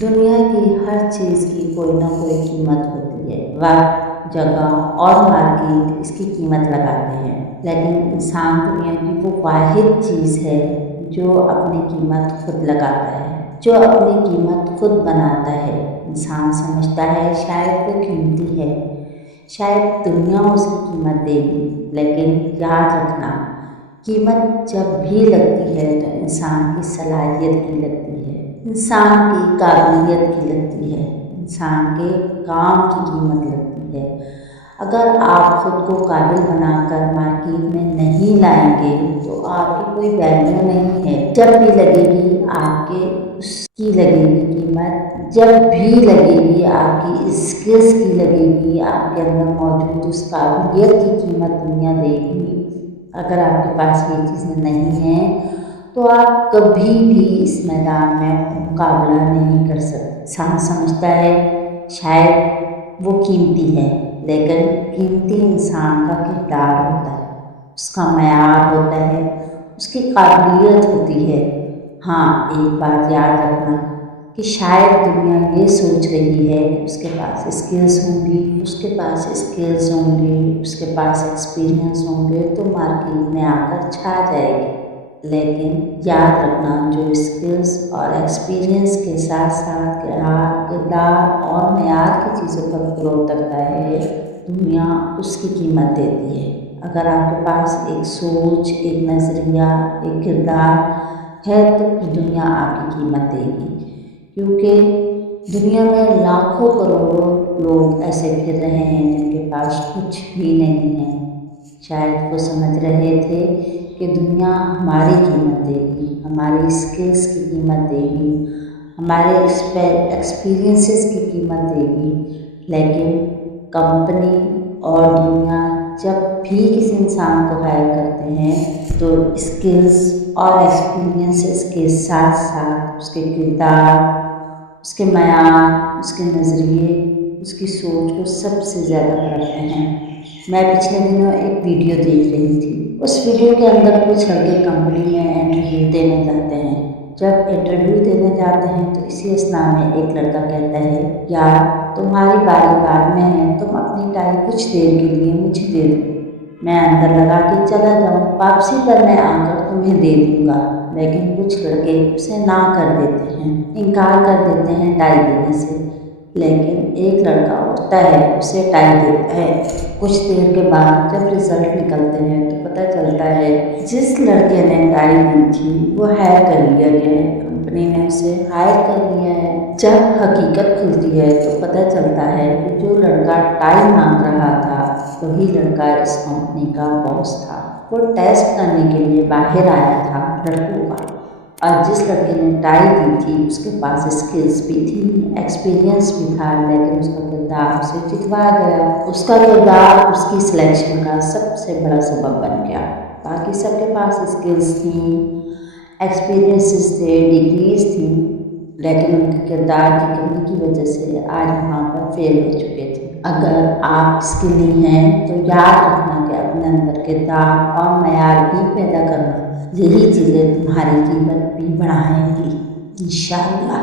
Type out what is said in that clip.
دنیا کی ہر چیز کی کوئی نہ کوئی قیمت ہوتی ہے۔ وقت، جگہ اور مارکیٹ اس کی قیمت لگاتے ہیں، لیکن انسان دنیا کی وہ واحد چیز ہے جو اپنی قیمت خود لگاتا ہے، جو اپنی قیمت خود بناتا ہے۔ انسان سمجھتا ہے شاید وہ قیمتی ہے، شاید دنیا اس کی قیمت دے گی، لیکن یاد رکھنا، قیمت جب بھی لگتی ہے تو انسان کی صلاحیت کی لگتی ہے، انسان کی قابلیت کی لگتی ہے، انسان کے کام کی قیمت لگتی ہے۔ اگر آپ خود کو قابل بنا کر مارکیٹ میں نہیں لائیں گے تو آپ کی کوئی ویلیو نہیں ہے۔ جب بھی لگے گی آپ کے اس کی لگے گی قیمت، جب بھی لگے گی آپ کی اسکلز کی لگے گی، آپ کے اندر موجود اس قابلیت کی قیمت دنیا دے گی۔ اگر آپ کے پاس یہ چیزیں نہیں ہیں تو آپ کبھی بھی اس میدان میں مقابلہ نہیں کر سکتے۔ انسان سمجھتا ہے شاید وہ قیمتی ہے، لیکن قیمتی انسان کا کردار ہوتا ہے، اس کا معیار ہوتا ہے، اس کی قابلیت ہوتی ہے۔ ہاں، ایک بات یاد رکھنا کہ شاید دنیا یہ سوچ رہی ہے کہ اس کے پاس اسکلز ہوں گی، اس کے پاس اسکلز ہوں گے، اس کے پاس ایکسپیرینس ہوں گے تو مارکیٹ میں آ کر چھا جائے گی، لیکن یاد رکھنا جو اسکلز اور ایکسپیرینس کے ساتھ ساتھ کردار اور معیار کی چیزوں پر غور کرتا ہے، دنیا اس کی قیمت دیتی ہے۔ اگر آپ کے پاس ایک سوچ، ایک نظریہ، ایک کردار ہے تو دنیا آپ کی قیمت دے گی، کیونکہ دنیا میں لاکھوں کروڑوں لوگ ایسے پھر رہے ہیں جن کے پاس کچھ بھی نہیں ہے۔ شاید وہ سمجھ رہے تھے کہ دنیا ہماری قیمت دے گی، ہماری اسکلز کی قیمت دے گی، ہمارے ایکسپیرینسز کی قیمت دے گی، لیکن کمپنی اور دنیا جب بھی کسی انسان کو ہائر کرتے ہیں تو اسکلز اور ایکسپیرینسز کے ساتھ ساتھ اس کے کردار، اس کے معیار، اس کے نظریے، اس کی سوچ کو سب سے زیادہ پرکھتے ہیں۔ میں پچھلے دنوں ایک ویڈیو دیکھ رہی تھی، اس ویڈیو کے اندر کچھ لڑکے کمپنی میں انٹرویو دینے جاتے ہیں۔ جب انٹرویو دینے جاتے ہیں تو اسی اثناء میں ایک لڑکا کہتا ہے، یار تمہاری باری بعد میں ہے، تم اپنی ٹائی کچھ دیر کے لیے مجھے دے دو، میں اندر لگا کے چلا جاؤں، واپسی پر میں آ کر تمہیں دے دوں گا۔ لیکن کچھ لڑکے اسے نہ کر دیتے ہیں، انکار کر دیتے ہیں ٹائی دینے سے، لیکن ایک لڑکا اٹھتا ہے، اسے ٹائی دیتا ہے۔ کچھ دیر کے بعد جب رزلٹ نکلتے ہیں تو پتہ چلتا ہے جس لڑکے نے ٹائی دی تھی وہ ہائر کر لیا گیا ہے، کمپنی نے اسے ہائر کر لیا ہے۔ جب حقیقت کھلتی ہے تو پتہ چلتا ہے کہ جو لڑکا ٹائی مانگ رہا تھا وہی لڑکا اس کمپنی کا باس تھا۔ وہ ٹیسٹ کرنے کے لیے باہر آیا تھا لڑکوں کا، اور جس لڑکے نے ٹائی دی تھی اس کے پاس اسکلز بھی تھی، ایکسپیرینس بھی تھا، لیکن اس کا کردار اسے جتوا گیا۔ اس کا کردار اس کی سلیکشن کا سب سے بڑا سبب بن گیا۔ باقی سب کے پاس اسکلز تھیں، ایکسپیرینسز تھے، ڈگریز تھیں، لیکن ان کے کردار کی کمی کی وجہ سے آج وہاں پر فیل ہو چکے تھے۔ اگر آپ اسکلی ہیں تو یاد رکھنا کہ اپنے اندر کردار اور معیار بھی پیدا کرنا، یہی چیزیں تمہاری قیمت بھی بڑھائیں گی انشاءاللہ۔